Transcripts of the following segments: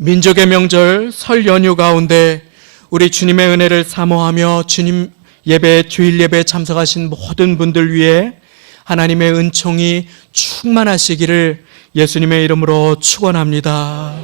민족의 명절 설 연휴 가운데 우리 주님의 은혜를 사모하며 주님 예배, 주일 예배에 참석하신 모든 분들 위해 하나님의 은총이 충만하시기를 예수님의 이름으로 축원합니다.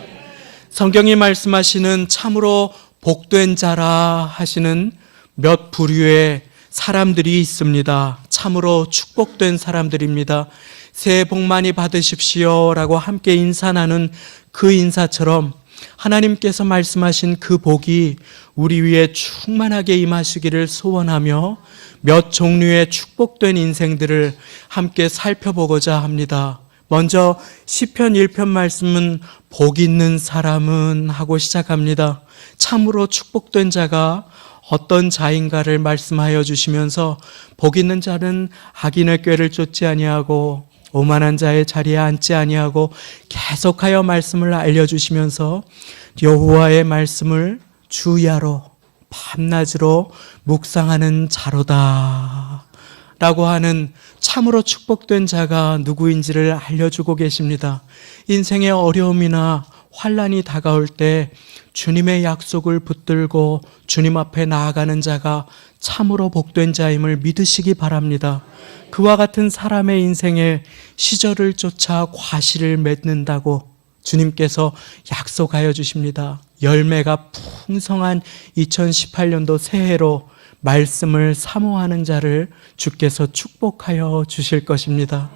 성경이 말씀하시는 참으로 복된 자라 하시는 몇 부류의 사람들이 있습니다. 참으로 축복된 사람들입니다. 새해 복 많이 받으십시오 라고 함께 인사 나눈 그 인사처럼 하나님께서 말씀하신 그 복이 우리 위에 충만하게 임하시기를 소원하며 몇 종류의 축복된 인생들을 함께 살펴보고자 합니다. 먼저 시편 1편 말씀은 복 있는 사람은 하고 시작합니다. 참으로 축복된 자가 어떤 자인가를 말씀하여 주시면서 복 있는 자는 악인의 꾀를 쫓지 아니하고 오만한 자의 자리에 앉지 아니하고 계속하여 말씀을 알려주시면서 여호와의 말씀을 주야로 밤낮으로 묵상하는 자로다 라고 하는 참으로 축복된 자가 누구인지를 알려주고 계십니다. 인생의 어려움이나 환난이 다가올 때 주님의 약속을 붙들고 주님 앞에 나아가는 자가 참으로 복된 자임을 믿으시기 바랍니다. 그와 같은 사람의 인생에 시절을 쫓아 과실을 맺는다고 주님께서 약속하여 주십니다. 열매가 풍성한 2018년도 새해로 말씀을 사모하는 자를 주께서 축복하여 주실 것입니다.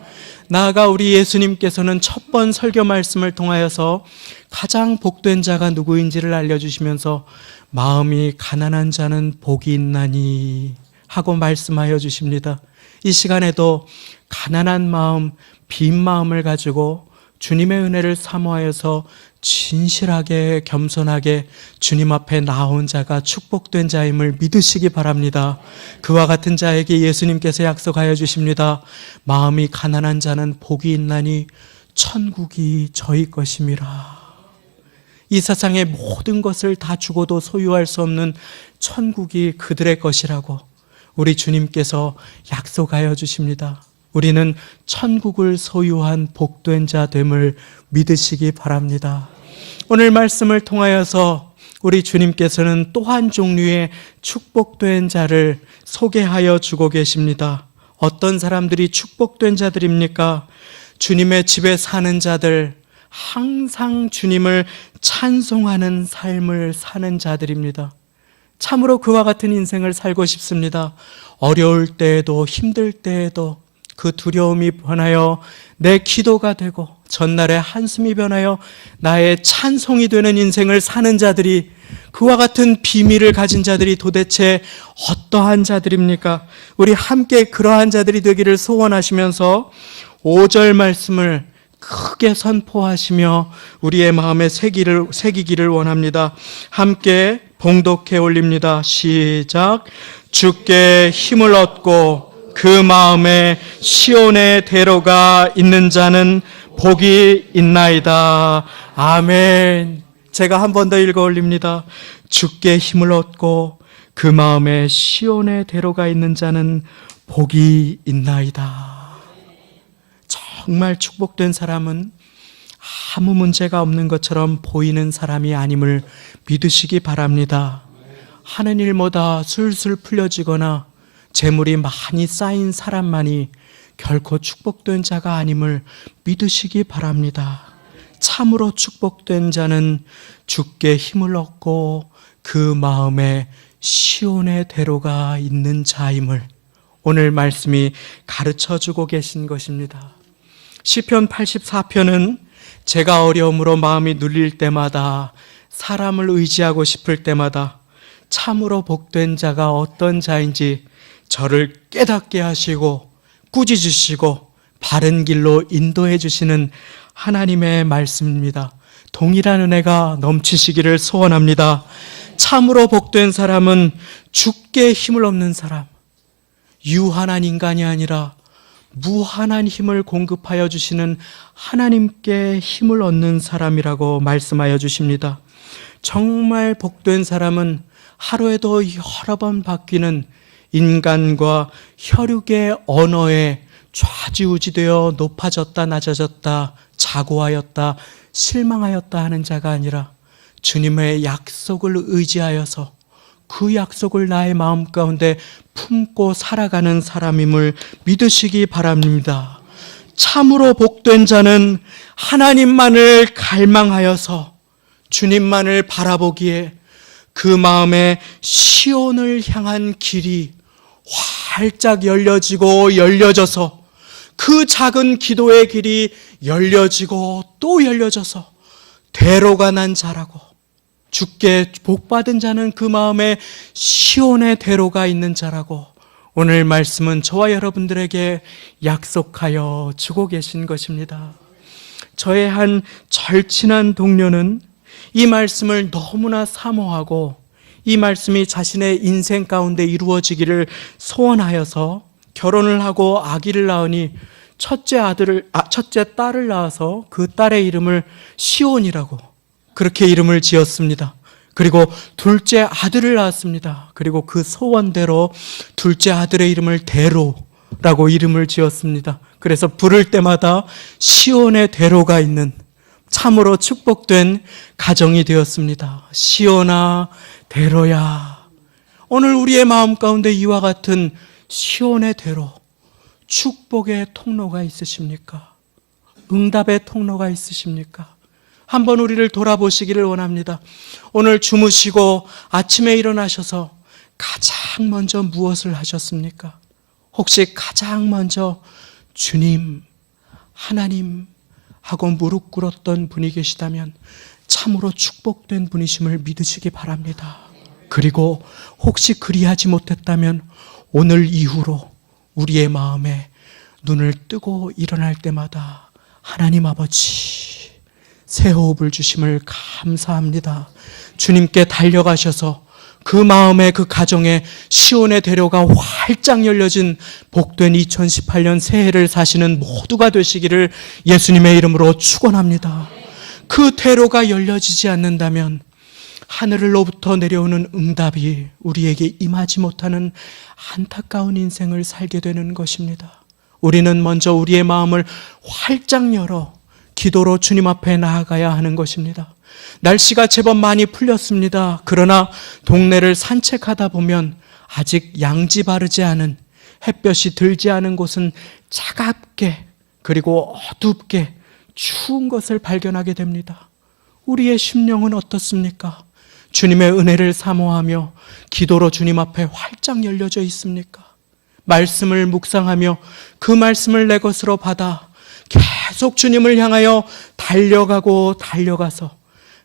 나아가 우리 예수님께서는 첫 번 설교 말씀을 통하여서 가장 복된 자가 누구인지를 알려주시면서 마음이 가난한 자는 복이 있나니 하고 말씀하여 주십니다. 이 시간에도 가난한 마음, 빈 마음을 가지고 주님의 은혜를 사모하여서 진실하게 겸손하게 주님 앞에 나온 자가 축복된 자임을 믿으시기 바랍니다. 그와 같은 자에게 예수님께서 약속하여 주십니다. 마음이 가난한 자는 복이 있나니 천국이 저희 것임이라. 이 세상의 모든 것을 다 주고도 소유할 수 없는 천국이 그들의 것이라고 우리 주님께서 약속하여 주십니다. 우리는 천국을 소유한 복된 자 됨을 믿으시기 바랍니다. 오늘 말씀을 통하여서 우리 주님께서는 또 한 종류의 축복된 자를 소개하여 주고 계십니다. 어떤 사람들이 축복된 자들입니까? 주님의 집에 사는 자들, 항상 주님을 찬송하는 삶을 사는 자들입니다. 참으로 그와 같은 인생을 살고 싶습니다. 어려울 때에도 힘들 때에도 그 두려움이 변하여 내 기도가 되고 전날의 한숨이 변하여 나의 찬송이 되는 인생을 사는 자들이, 그와 같은 비밀을 가진 자들이 도대체 어떠한 자들입니까? 우리 함께 그러한 자들이 되기를 소원하시면서 5절 말씀을 크게 선포하시며 우리의 마음에 새기기를 원합니다. 함께 봉독해 올립니다. 시작. 주께 힘을 얻고 그 마음에 시온의 대로가 있는 자는 복이 있나이다. 아멘. 제가 한 번 더 읽어 올립니다. 주께 힘을 얻고 그 마음에 시온의 대로가 있는 자는 복이 있나이다. 정말 축복된 사람은 아무 문제가 없는 것처럼 보이는 사람이 아님을 믿으시기 바랍니다. 하는 일마다 술술 풀려지거나 재물이 많이 쌓인 사람만이 결코 축복된 자가 아님을 믿으시기 바랍니다. 참으로 축복된 자는 주께 힘을 얻고 그 마음에 시온의 대로가 있는 자임을 오늘 말씀이 가르쳐주고 계신 것입니다. 시편 84편은 제가 어려움으로 마음이 눌릴 때마다, 사람을 의지하고 싶을 때마다 참으로 복된 자가 어떤 자인지 저를 깨닫게 하시고 꾸짖으시고 바른 길로 인도해 주시는 하나님의 말씀입니다. 동일한 은혜가 넘치시기를 소원합니다. 참으로 복된 사람은 주께 힘을 얻는 사람, 유한한 인간이 아니라 무한한 힘을 공급하여 주시는 하나님께 힘을 얻는 사람이라고 말씀하여 주십니다. 정말 복된 사람은 하루에도 여러 번 바뀌는 인간과 혈육의 언어에 좌지우지되어 높아졌다 낮아졌다, 자고하였다 실망하였다 하는 자가 아니라 주님의 약속을 의지하여서 그 약속을 나의 마음 가운데 품고 살아가는 사람임을 믿으시기 바랍니다. 참으로 복된 자는 하나님만을 갈망하여서 주님만을 바라보기에 그 마음에 시온을 향한 길이 활짝 열려지고 열려져서 그 작은 기도의 길이 열려지고 또 열려져서 대로가 난 자라고, 주께 복받은 자는 그 마음에 시온의 대로가 있는 자라고 오늘 말씀은 저와 여러분들에게 약속하여 주고 계신 것입니다. 저의 한 절친한 동료는 이 말씀을 너무나 사모하고 이 말씀이 자신의 인생 가운데 이루어지기를 소원하여서 결혼을 하고 아기를 낳으니 첫째 딸을 낳아서 그 딸의 이름을 시온이라고 그렇게 이름을 지었습니다. 그리고 둘째 아들을 낳았습니다. 그리고 그 소원대로 둘째 아들의 이름을 대로라고 이름을 지었습니다. 그래서 부를 때마다 시온의 대로가 있는 참으로 축복된 가정이 되었습니다. 시온아, 대로야. 오늘 우리의 마음 가운데 이와 같은 시온의 대로, 축복의 통로가 있으십니까? 응답의 통로가 있으십니까? 한번 우리를 돌아보시기를 원합니다. 오늘 주무시고 아침에 일어나셔서 가장 먼저 무엇을 하셨습니까? 혹시 가장 먼저 주님, 하나님 하고 무릎 꿇었던 분이 계시다면 참으로 축복된 분이심을 믿으시기 바랍니다. 그리고 혹시 그리하지 못했다면 오늘 이후로 우리의 마음에 눈을 뜨고 일어날 때마다 하나님 아버지 새 호흡을 주심을 감사합니다. 주님께 달려가셔서 그 마음에 그 가정에 시온의 대로가 활짝 열려진 복된 2018년 새해를 사시는 모두가 되시기를 예수님의 이름으로 축원합니다. 그 대로가 열려지지 않는다면 하늘로부터 내려오는 응답이 우리에게 임하지 못하는 안타까운 인생을 살게 되는 것입니다. 우리는 먼저 우리의 마음을 활짝 열어 기도로 주님 앞에 나아가야 하는 것입니다. 날씨가 제법 많이 풀렸습니다. 그러나 동네를 산책하다 보면 아직 양지 바르지 않은, 햇볕이 들지 않은 곳은 차갑게 그리고 어둡게 추운 것을 발견하게 됩니다. 우리의 심령은 어떻습니까? 주님의 은혜를 사모하며 기도로 주님 앞에 활짝 열려져 있습니까? 말씀을 묵상하며 그 말씀을 내 것으로 받아 계속 주님을 향하여 달려가고 달려가서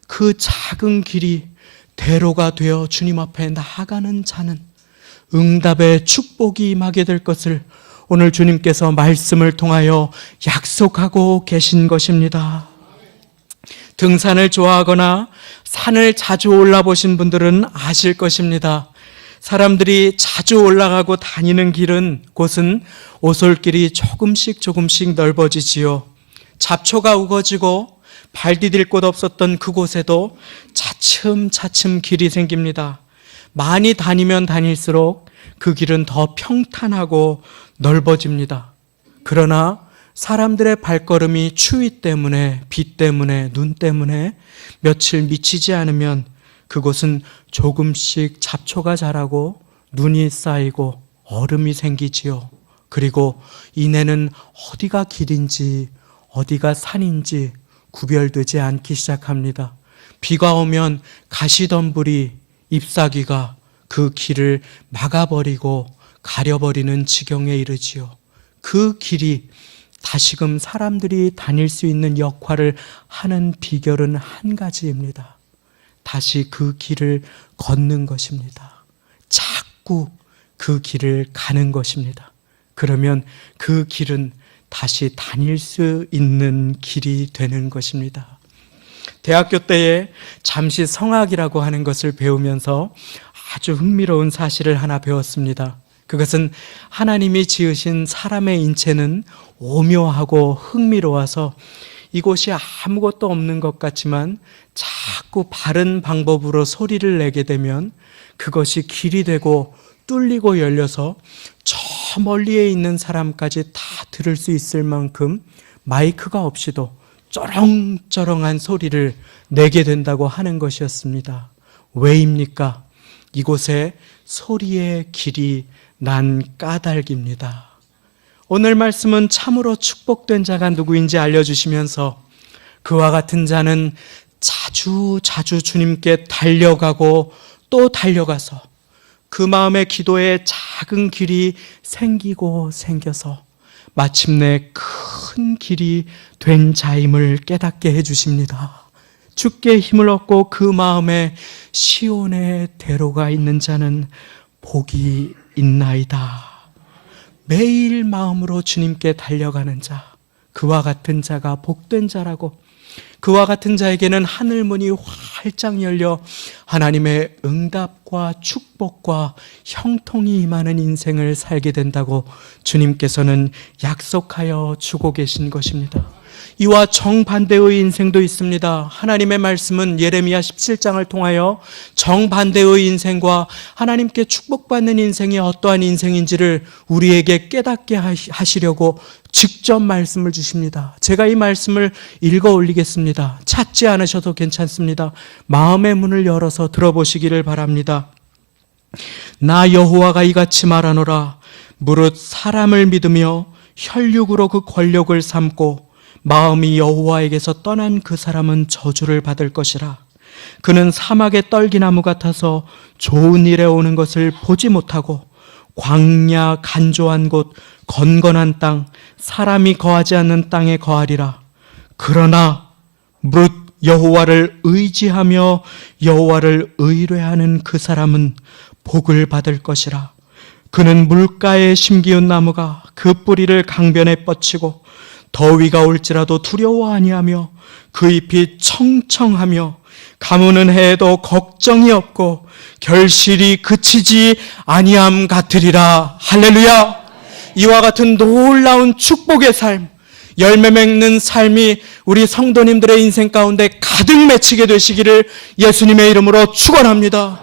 그 작은 길이 대로가 되어 주님 앞에 나아가는 자는 응답의 축복이 임하게 될 것을 오늘 주님께서 말씀을 통하여 약속하고 계신 것입니다. 등산을 좋아하거나 산을 자주 올라보신 분들은 아실 것입니다. 사람들이 자주 올라가고 다니는 곳은 오솔길이 조금씩 넓어지지요. 잡초가 우거지고 발 디딜 곳 없었던 그곳에도 차츰 길이 생깁니다. 많이 다니면 다닐수록 그 길은 더 평탄하고 넓어집니다. 그러나 사람들의 발걸음이 추위 때문에, 비 때문에, 눈 때문에 며칠 미치지 않으면 그곳은 조금씩 잡초가 자라고 눈이 쌓이고 얼음이 생기지요. 그리고 이내는 어디가 길인지 어디가 산인지 구별되지 않기 시작합니다. 비가 오면 가시덤불이, 잎사귀가 그 길을 막아버리고 가려버리는 지경에 이르지요. 그 길이 다시금 사람들이 다닐 수 있는 역할을 하는 비결은 한 가지입니다. 다시 그 길을 걷는 것입니다. 자꾸 그 길을 가는 것입니다. 그러면 그 길은 다시 다닐 수 있는 길이 되는 것입니다. 대학교 때에 잠시 성악이라고 하는 것을 배우면서 아주 흥미로운 사실을 하나 배웠습니다. 그것은 하나님이 지으신 사람의 인체는 오묘하고 흥미로워서 이곳이 아무것도 없는 것 같지만 자꾸 바른 방법으로 소리를 내게 되면 그것이 길이 되고 뚫리고 열려서 저 멀리에 있는 사람까지 다 들을 수 있을 만큼 마이크가 없이도 쩌렁쩌렁한 소리를 내게 된다고 하는 것이었습니다. 왜입니까? 이곳에 소리의 길이 난 까닭입니다. 오늘 말씀은 참으로 축복된 자가 누구인지 알려주시면서 그와 같은 자는 자주 주님께 달려가고 또 달려가서 그 마음의 기도에 작은 길이 생기고 생겨서 마침내 큰 길이 된 자임을 깨닫게 해주십니다. 주께 힘을 얻고 그 마음에 시온의 대로가 있는 자는 복이 있나이다. 매일 마음으로 주님께 달려가는 자, 그와 같은 자가 복된 자라고, 그와 같은 자에게는 하늘문이 활짝 열려 하나님의 응답과 축복과 형통이 임하는 인생을 살게 된다고 주님께서는 약속하여 주고 계신 것입니다. 이와 정반대의 인생도 있습니다. 하나님의 말씀은 예레미야 17장을 통하여 정반대의 인생과 하나님께 축복받는 인생이 어떠한 인생인지를 우리에게 깨닫게 하시려고 직접 말씀을 주십니다. 제가 이 말씀을 읽어 올리겠습니다. 찾지 않으셔도 괜찮습니다. 마음의 문을 열어서 들어보시기를 바랍니다. 나 여호와가 이같이 말하노라. 무릇 사람을 믿으며 혈육으로 그 권력을 삼고 마음이 여호와에게서 떠난 그 사람은 저주를 받을 것이라. 그는 사막의 떨기나무 같아서 좋은 일에 오는 것을 보지 못하고 광야 간조한 곳 건건한 땅 사람이 거하지 않는 땅에 거하리라. 그러나 무릇 여호와를 의지하며 여호와를 의뢰하는 그 사람은 복을 받을 것이라. 그는 물가에 심기운 나무가 그 뿌리를 강변에 뻗치고 더위가 올지라도 두려워 아니하며 그 잎이 청청하며 가무는 해에도 걱정이 없고 결실이 그치지 아니함 같으리라. 할렐루야. 이와 같은 놀라운 축복의 삶, 열매 맺는 삶이 우리 성도님들의 인생 가운데 가득 맺히게 되시기를 예수님의 이름으로 축원합니다.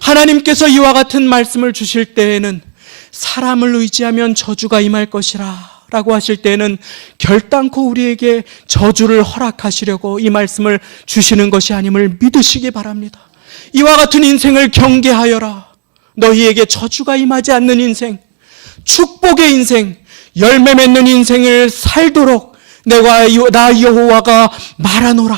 하나님께서 이와 같은 말씀을 주실 때에는 사람을 의지하면 저주가 임할 것이라 라고 하실 때에는 결단코 우리에게 저주를 허락하시려고 이 말씀을 주시는 것이 아님을 믿으시기 바랍니다. 이와 같은 인생을 경계하여라. 너희에게 저주가 임하지 않는 인생, 축복의 인생, 열매 맺는 인생을 살도록 나 여호와가 말하노라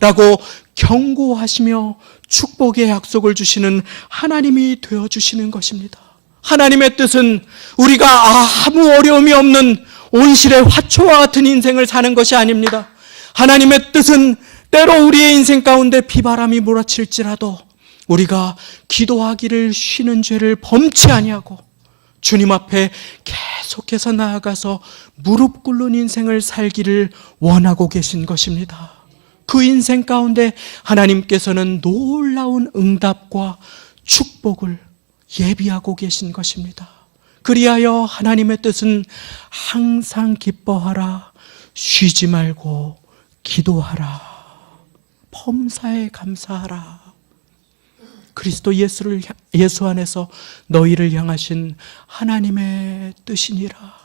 라고 경고하시며 축복의 약속을 주시는 하나님이 되어주시는 것입니다. 하나님의 뜻은 우리가 아무 어려움이 없는 온실의 화초와 같은 인생을 사는 것이 아닙니다. 하나님의 뜻은 때로 우리의 인생 가운데 비바람이 몰아칠지라도 우리가 기도하기를 쉬는 죄를 범치 아니하고 주님 앞에 계속해서 나아가서 무릎 꿇는 인생을 살기를 원하고 계신 것입니다. 그 인생 가운데 하나님께서는 놀라운 응답과 축복을 예비하고 계신 것입니다. 그리하여 하나님의 뜻은 항상 기뻐하라, 쉬지 말고 기도하라, 범사에 감사하라. 그리스도 예수 안에서 너희를 향하신 하나님의 뜻이니라.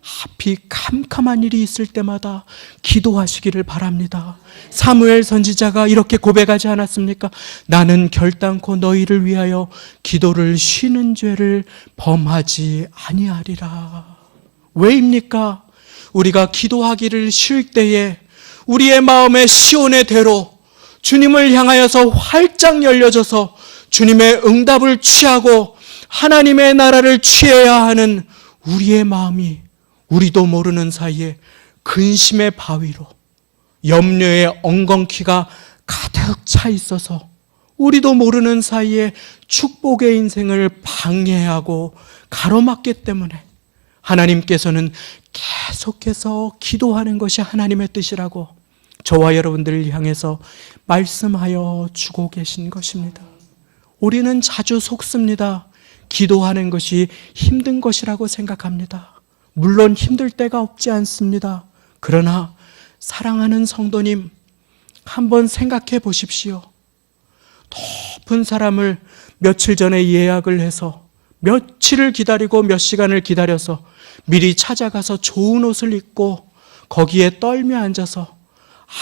하필 캄캄한 일이 있을 때마다 기도하시기를 바랍니다. 사무엘 선지자가 이렇게 고백하지 않았습니까? 나는 결단코 너희를 위하여 기도를 쉬는 죄를 범하지 아니하리라. 왜입니까? 우리가 기도하기를 쉴 때에 우리의 마음의 시온의 대로 주님을 향하여서 활짝 열려져서 주님의 응답을 취하고 하나님의 나라를 취해야 하는 우리의 마음이 우리도 모르는 사이에 근심의 바위로 염려의 엉겅퀴가 가득 차 있어서 우리도 모르는 사이에 축복의 인생을 방해하고 가로막기 때문에 하나님께서는 계속해서 기도하는 것이 하나님의 뜻이라고 저와 여러분들을 향해서 말씀하여 주고 계신 것입니다. 우리는 자주 속습니다. 기도하는 것이 힘든 것이라고 생각합니다. 물론 힘들 때가 없지 않습니다. 그러나 사랑하는 성도님, 한번 생각해 보십시오. 높은 사람을 며칠 전에 예약을 해서 며칠을 기다리고 몇 시간을 기다려서 미리 찾아가서 좋은 옷을 입고 거기에 떨며 앉아서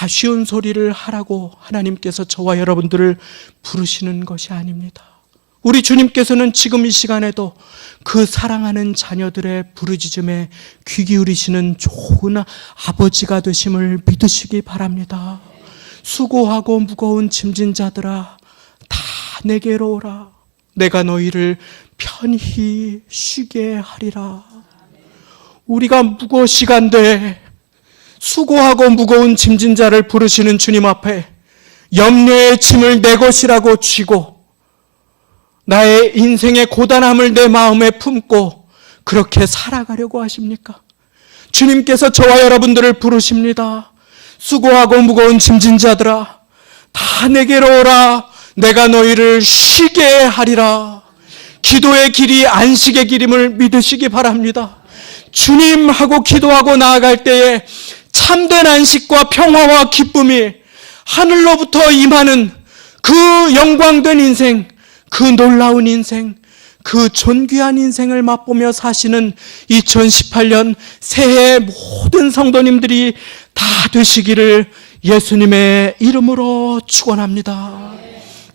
아쉬운 소리를 하라고 하나님께서 저와 여러분들을 부르시는 것이 아닙니다. 우리 주님께서는 지금 이 시간에도 그 사랑하는 자녀들의 부르짖음에 귀 기울이시는 좋은 아버지가 되심을 믿으시기 바랍니다. 수고하고 무거운 짐진 자들아 다 내게로 오라. 내가 너희를 편히 쉬게 하리라. 우리가 무거시간대 수고하고 무거운 짐진 자를 부르시는 주님 앞에 염려의 짐을 내 것이라고 쥐고 나의 인생의 고단함을 내 마음에 품고 그렇게 살아가려고 하십니까? 주님께서 저와 여러분들을 부르십니다. 수고하고 무거운 짐진 자들아 다 내게로 오라. 내가 너희를 쉬게 하리라. 기도의 길이 안식의 길임을 믿으시기 바랍니다. 주님 하고 기도하고 나아갈 때에 참된 안식과 평화와 기쁨이 하늘로부터 임하는 그 영광된 인생, 그 놀라운 인생, 그 존귀한 인생을 맛보며 사시는 2018년 새해 모든 성도님들이 다 되시기를 예수님의 이름으로 축원합니다.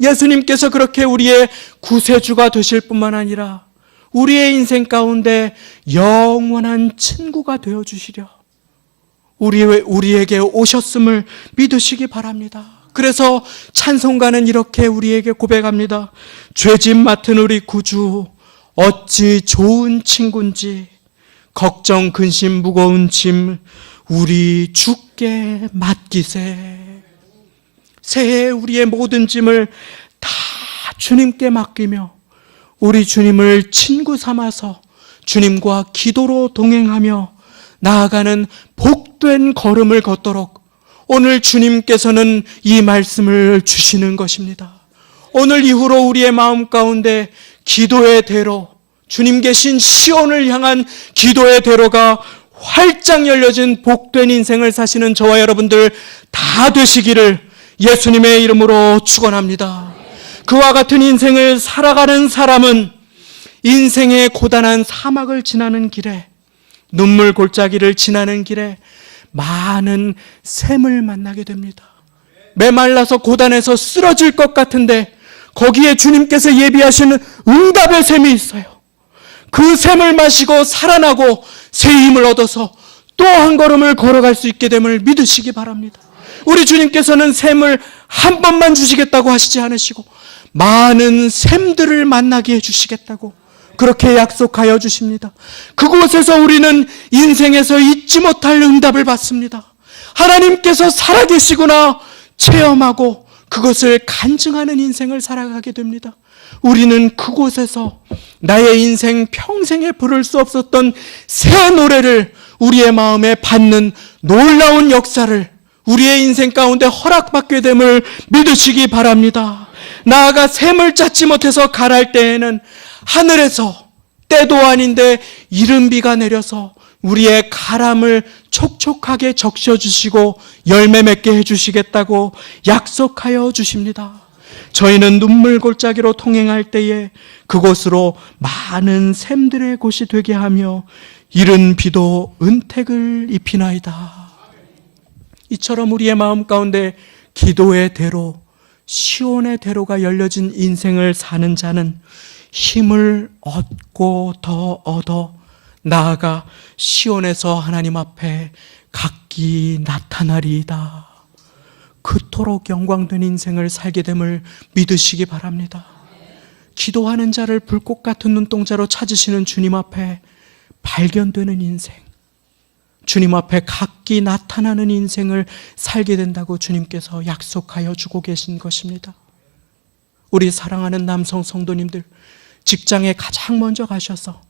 예수님께서 그렇게 우리의 구세주가 되실 뿐만 아니라 우리의 인생 가운데 영원한 친구가 되어주시려 우리에게 오셨음을 믿으시기 바랍니다. 그래서 찬송가는 이렇게 우리에게 고백합니다. 죄짐 맡은 우리 구주 어찌 좋은 친구인지 걱정 근심 무거운 짐 우리 주께 맡기세. 새해 우리의 모든 짐을 다 주님께 맡기며 우리 주님을 친구 삼아서 주님과 기도로 동행하며 나아가는 복된 걸음을 걷도록 오늘 주님께서는 이 말씀을 주시는 것입니다. 오늘 이후로 우리의 마음 가운데 기도의 대로, 주님 계신 시온을 향한 기도의 대로가 활짝 열려진 복된 인생을 사시는 저와 여러분들 다 되시기를 예수님의 이름으로 축원합니다. 그와 같은 인생을 살아가는 사람은 인생의 고단한 사막을 지나는 길에, 눈물 골짜기를 지나는 길에 많은 샘을 만나게 됩니다. 메말라서 고단해서 쓰러질 것 같은데 거기에 주님께서 예비하시는 응답의 샘이 있어요. 그 샘을 마시고 살아나고 새 힘을 얻어서 또 한 걸음을 걸어갈 수 있게 됨을 믿으시기 바랍니다. 우리 주님께서는 샘을 한 번만 주시겠다고 하시지 않으시고 많은 샘들을 만나게 해주시겠다고 그렇게 약속하여 주십니다. 그곳에서 우리는 인생에서 잊지 못할 응답을 받습니다. 하나님께서 살아계시구나 체험하고 그것을 간증하는 인생을 살아가게 됩니다. 우리는 그곳에서 나의 인생 평생에 부를 수 없었던 새 노래를 우리의 마음에 받는 놀라운 역사를 우리의 인생 가운데 허락받게 됨을 믿으시기 바랍니다. 나아가 샘을 찾지 못해서 가랄 때에는 하늘에서 때도 아닌데 이른 비가 내려서 우리의 가람을 촉촉하게 적셔주시고 열매 맺게 해주시겠다고 약속하여 주십니다. 저희는 눈물 골짜기로 통행할 때에 그곳으로 많은 샘들의 곳이 되게 하며 이른 비도 은택을 입히나이다. 이처럼 우리의 마음 가운데 기도의 대로, 시온의 대로가 열려진 인생을 사는 자는 힘을 얻고 더 얻어 나아가 시온에서 하나님 앞에 각기 나타나리이다. 그토록 영광된 인생을 살게 됨을 믿으시기 바랍니다. 기도하는 자를 불꽃 같은 눈동자로 찾으시는 주님 앞에 발견되는 인생, 주님 앞에 각기 나타나는 인생을 살게 된다고 주님께서 약속하여 주고 계신 것입니다. 우리 사랑하는 남성 성도님들, 직장에 가장 먼저 가셔서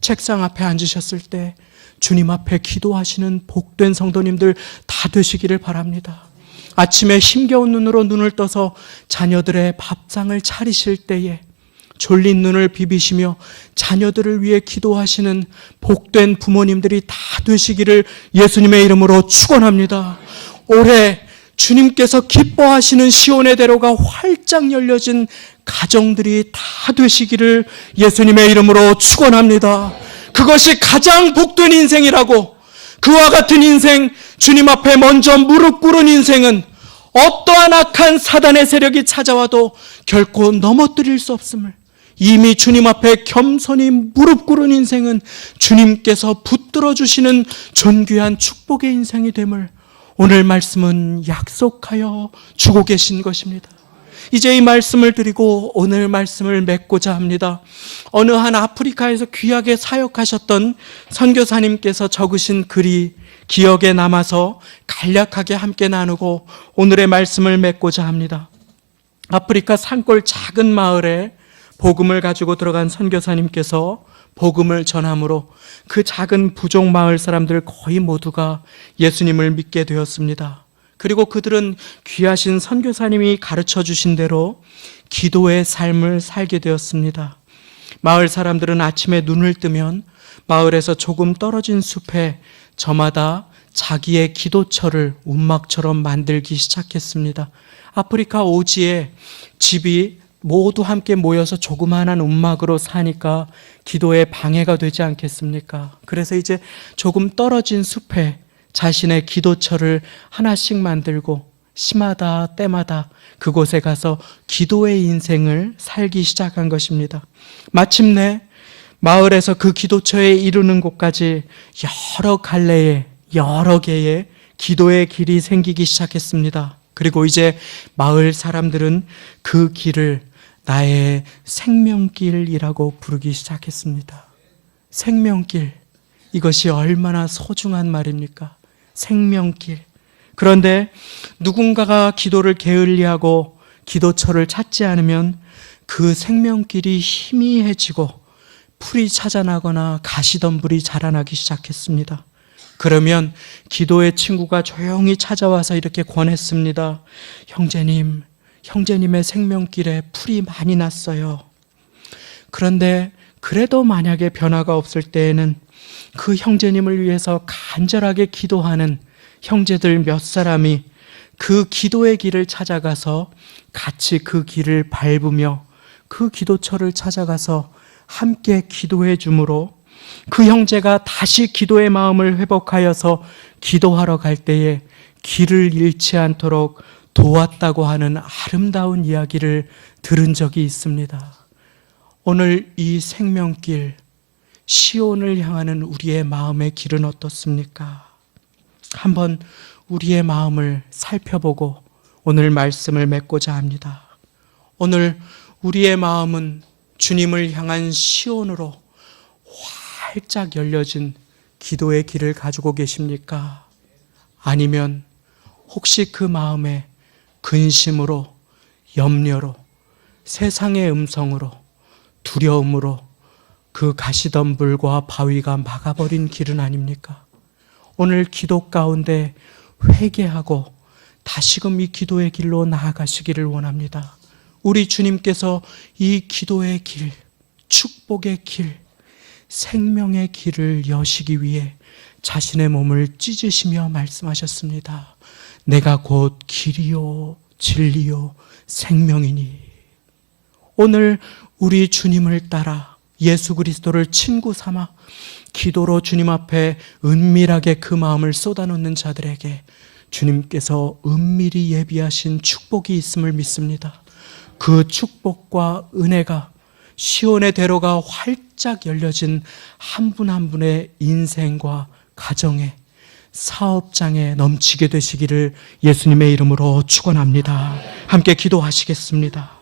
책상 앞에 앉으셨을 때 주님 앞에 기도하시는 복된 성도님들 다 되시기를 바랍니다. 아침에 힘겨운 눈으로 눈을 떠서 자녀들의 밥상을 차리실 때에 졸린 눈을 비비시며 자녀들을 위해 기도하시는 복된 부모님들이 다 되시기를 예수님의 이름으로 축원합니다. 올해 주님께서 기뻐하시는 시온의 대로가 활짝 열려진 가정들이 다 되시기를 예수님의 이름으로 축원합니다. 그것이 가장 복된 인생이라고 그와 같은 인생, 주님 앞에 먼저 무릎 꿇은 인생은 어떠한 악한 사단의 세력이 찾아와도 결코 넘어뜨릴 수 없음을, 이미 주님 앞에 겸손히 무릎 꿇은 인생은 주님께서 붙들어 주시는 존귀한 축복의 인생이 됨을 오늘 말씀은 약속하여 주고 계신 것입니다. 이제 이 말씀을 드리고 오늘 말씀을 맺고자 합니다. 어느 한 아프리카에서 귀하게 사역하셨던 선교사님께서 적으신 글이 기억에 남아서 간략하게 함께 나누고 오늘의 말씀을 맺고자 합니다. 아프리카 산골 작은 마을에 복음을 가지고 들어간 선교사님께서 복음을 전함으로 그 작은 부족 마을 사람들 거의 모두가 예수님을 믿게 되었습니다. 그리고 그들은 귀하신 선교사님이 가르쳐 주신 대로 기도의 삶을 살게 되었습니다. 마을 사람들은 아침에 눈을 뜨면 마을에서 조금 떨어진 숲에 저마다 자기의 기도처를 움막처럼 만들기 시작했습니다. 아프리카 오지에 집이 모두 함께 모여서 조그마한 움막으로 사니까 기도에 방해가 되지 않겠습니까? 그래서 이제 조금 떨어진 숲에 자신의 기도처를 하나씩 만들고 시마다 때마다 그곳에 가서 기도의 인생을 살기 시작한 것입니다. 마침내 마을에서 그 기도처에 이르는 곳까지 여러 갈래의 여러 개의 기도의 길이 생기기 시작했습니다. 그리고 이제 마을 사람들은 그 길을 나의 생명길이라고 부르기 시작했습니다. 생명길, 이것이 얼마나 소중한 말입니까? 생명길. 그런데 누군가가 기도를 게을리하고 기도처를 찾지 않으면 그 생명길이 희미해지고 풀이 찾아나거나 가시덤불이 자라나기 시작했습니다. 그러면 기도의 친구가 조용히 찾아와서 이렇게 권했습니다. 형제님, 형제님의 생명길에 풀이 많이 났어요. 그런데 그래도 만약에 변화가 없을 때에는 그 형제님을 위해서 간절하게 기도하는 형제들 몇 사람이 그 기도의 길을 찾아가서 같이 그 길을 밟으며 그 기도처를 찾아가서 함께 기도해 주므로 그 형제가 다시 기도의 마음을 회복하여서 기도하러 갈 때에 길을 잃지 않도록 도왔다고 하는 아름다운 이야기를 들은 적이 있습니다. 오늘 이 생명길, 시온을 향하는 우리의 마음의 길은 어떻습니까? 한번 우리의 마음을 살펴보고 오늘 말씀을 맺고자 합니다. 오늘 우리의 마음은 주님을 향한 시온으로 활짝 열려진 기도의 길을 가지고 계십니까? 아니면 혹시 그 마음에 근심으로, 염려로, 세상의 음성으로, 두려움으로 그 가시덤불과 바위가 막아버린 길은 아닙니까? 오늘 기도 가운데 회개하고 다시금 이 기도의 길로 나아가시기를 원합니다. 우리 주님께서 이 기도의 길, 축복의 길, 생명의 길을 여시기 위해 자신의 몸을 찢으시며 말씀하셨습니다. 내가 곧 길이요 진리요 생명이니. 오늘 우리 주님을 따라 예수 그리스도를 친구 삼아 기도로 주님 앞에 은밀하게 그 마음을 쏟아놓는 자들에게 주님께서 은밀히 예비하신 축복이 있음을 믿습니다. 그 축복과 은혜가 시온의 대로가 활짝 열려진 한 분 한 분의 인생과 가정에, 사업장에 넘치게 되시기를 예수님의 이름으로 축원합니다. 함께 기도하시겠습니다.